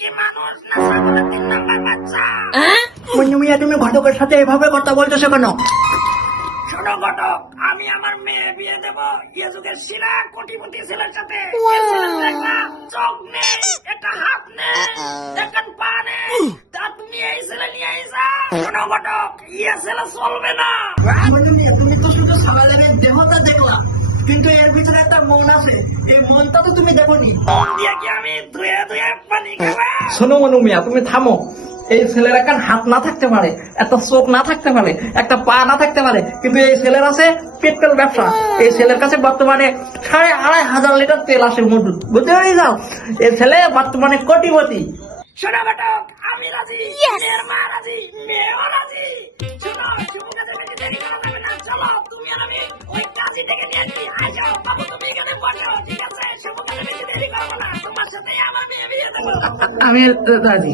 কি মানুষ না ছাগলের 3 নাম্বার বাচ্চা? মঞ্জু মিয়া, তুমি ঘটকের সাথে এভাবে কথা বলতেছো কেন? শোনো ঘটক, আমি আমার মেয়ে বিয়ে দেব এ যুগের শিলা কোটিপতি ছেলের সাথে। চোখ নেই, একটা হাত নেই, এখন পা নেই, তা তুমি এই ছেলে নিয়ে আইসা? শোনো ঘটক, ছেলে চলবে না। মঞ্জু মিয়া, তুমি তো শুধু সালাদানের দেহটা দেখলা, কিন্তু এর ভিতরে একটা মন আছে। এই মনটা তো তুমি দেখোনি। দিয়ে কি আমি ধুয়ে ধুয়ে পানি খাবো? শোনো মনু মিয়া, তুমি থামো। এই ছেলের একটা হাত না থাকতে পারে, একটা চোখ না থাকতে পারে, একটা পা না থাকতে পারে, কিন্তু এই ছেলের আছে পেট্রোল ব্যবসা। এই ছেলের কাছে বর্তমানে 2,500 লিটার তেল আসে মজুদ, বুঝতে পারি যাও। এই ছেলে বর্তমানে কোটিপতি। শোনো ঘটক, আমি রাজি, মেয়ের মা রাজি, মেয়েও রাজি। শোনো, শুভ কাজে বেশি দেরি করা যাবে না। চলো, তুমি আর আমি ওই কাজী ডেকে নিয়ে আসি। আসো বাবু, তুমি এখানে বসো, ঠিক আছে? শুভ কাজে বেশি দেরি করবো না, তোমার সাথে আমার মেয়ে বিয়ে দেবো। আমি রাজি।